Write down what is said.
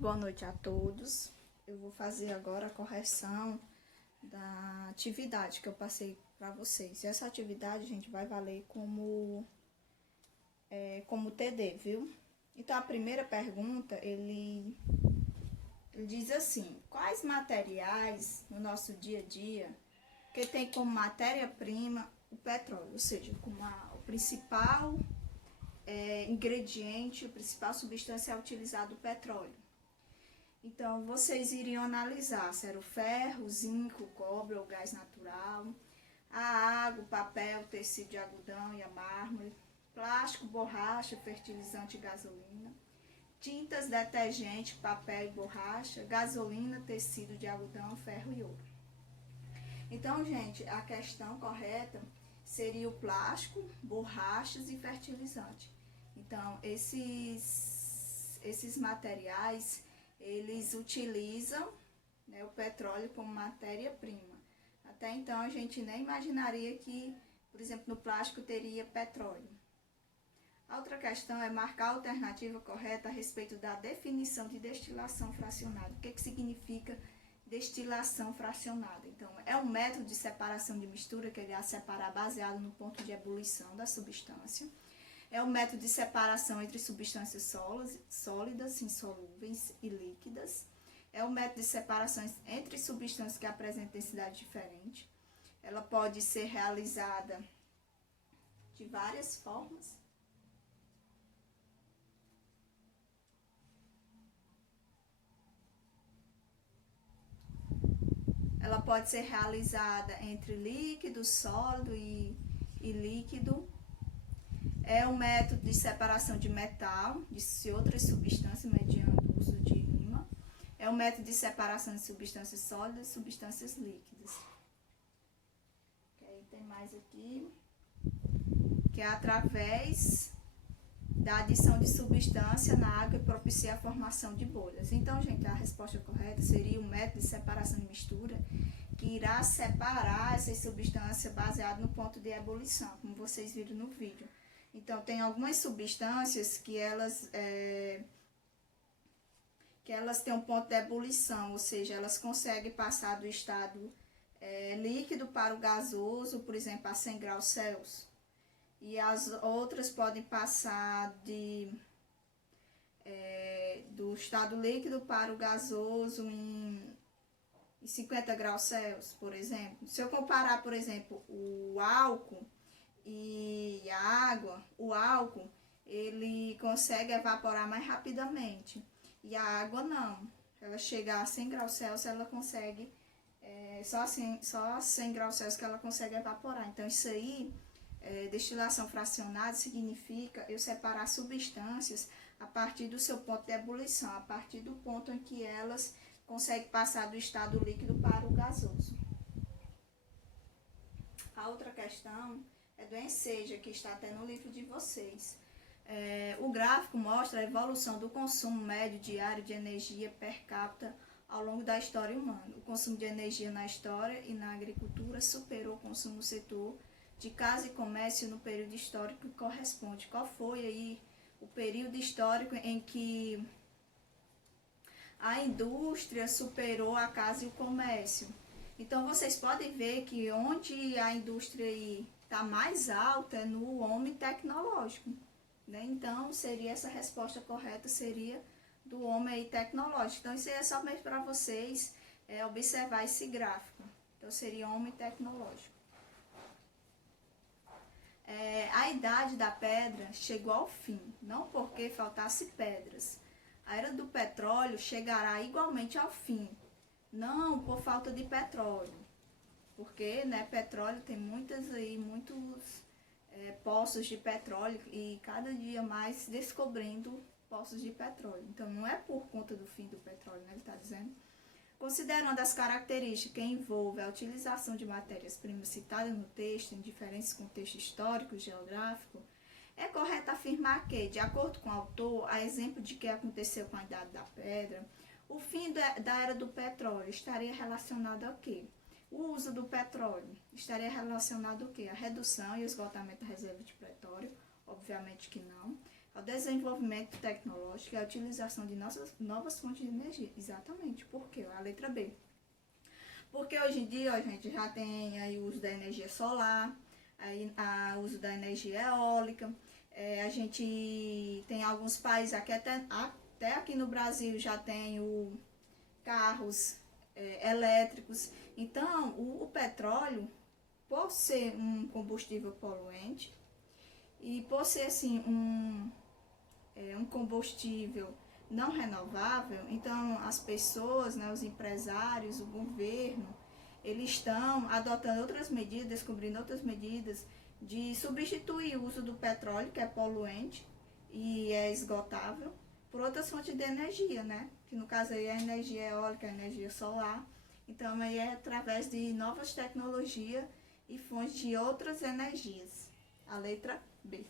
Boa noite a todos. Eu vou fazer agora a correção da atividade que eu passei para vocês. Essa atividade, gente, vai valer como TD, viu? Então, a primeira pergunta, ele diz assim: quais materiais no nosso dia a dia que tem como matéria-prima o petróleo? Ou seja, como o principal ingrediente, a principal substância utilizada o petróleo. Então, vocês iriam analisar se era o ferro, o zinco, o cobre ou o gás natural, a água, o papel, o tecido de algodão e a mármore, plástico, borracha, fertilizante e gasolina, tintas, detergente, papel e borracha, gasolina, tecido de algodão, ferro e ouro. Então, gente, a questão correta seria o plástico, borrachas e fertilizante. Então, esses materiais, eles utilizam, né, o petróleo como matéria-prima. Até então a gente nem imaginaria que, por exemplo, no plástico teria petróleo. A outra questão é marcar a alternativa correta a respeito da definição de destilação fracionada. O que significa destilação fracionada? Então, é um método de separação de mistura que ele irá separar baseado no ponto de ebulição da substância. É um método de separação entre substâncias sólidas, insolúveis e líquidas. É um método de separação entre substâncias que apresentam densidade diferente. Ela pode ser realizada de várias formas. Ela pode ser realizada entre líquido, sólido e líquido. É um método de separação de metal de outras substâncias mediante o uso de ímã. É um método de separação de substâncias sólidas e substâncias líquidas. Okay, tem mais aqui, que é através da adição de substância na água e propicia a formação de bolhas. Então, gente, a resposta correta seria o método de separação de mistura, que irá separar essas substâncias baseado no ponto de ebulição, como vocês viram no vídeo. Então, tem algumas substâncias que elas têm um ponto de ebulição, ou seja, elas conseguem passar do estado líquido para o gasoso, por exemplo, a 100 graus Celsius. E as outras podem passar do estado líquido para o gasoso em 50 graus Celsius, por exemplo. Se eu comparar, por exemplo, o álcool e a água, o álcool, ele consegue evaporar mais rapidamente. E a água não. Ela chega a 100 graus Celsius, ela consegue, só a 100 graus Celsius que ela consegue evaporar. Então, isso aí, destilação fracionada, significa eu separar substâncias a partir do seu ponto de ebulição, a partir do ponto em que elas conseguem passar do estado líquido para o gasoso. A outra questão é do enseja, que está até no livro de vocês. O gráfico mostra a evolução do consumo médio diário de energia per capita ao longo da história humana. O consumo de energia na história e na agricultura superou o consumo no setor de casa e comércio no período histórico que corresponde. Qual foi aí o período histórico em que a indústria superou a casa e o comércio? Então, vocês podem ver que onde a indústria está mais alta é no homem tecnológico, né? Então, seria essa resposta correta, seria do homem tecnológico. Então, isso é só mesmo para vocês observar esse gráfico. Então, seria homem tecnológico. A idade da pedra chegou ao fim, não porque faltasse pedras. A era do petróleo chegará igualmente ao fim, não por falta de petróleo, porque, né, petróleo tem muitos poços de petróleo e cada dia mais descobrindo poços de petróleo. Então, não é por conta do fim do petróleo, né, ele está dizendo. Considerando as características que envolvem a utilização de matérias-primas citadas no texto, em diferentes contextos históricos e geográficos, é correto afirmar que, de acordo com o autor, a exemplo de que aconteceu com a idade da pedra, o fim da era do petróleo estaria relacionado ao quê? O uso do petróleo estaria relacionado ao quê? A redução e esgotamento da reserva de petróleo? Obviamente que não. ao desenvolvimento tecnológico e à utilização de novas fontes de energia. Exatamente. Por quê? A letra B. Porque hoje em dia a gente já tem aí o uso da energia solar, aí o uso da energia eólica, a gente tem alguns países, até aqui no Brasil já tem carros elétricos. Então, o petróleo, por ser um combustível poluente e por ser assim um combustível não renovável, então as pessoas, né, os empresários, o governo, eles estão adotando outras medidas, descobrindo outras medidas de substituir o uso do petróleo, que é poluente e é esgotável, por outras fontes de energia, né? Que no caso aí é a energia eólica, a energia solar. Então aí é através de novas tecnologias e fontes de outras energias. A letra B.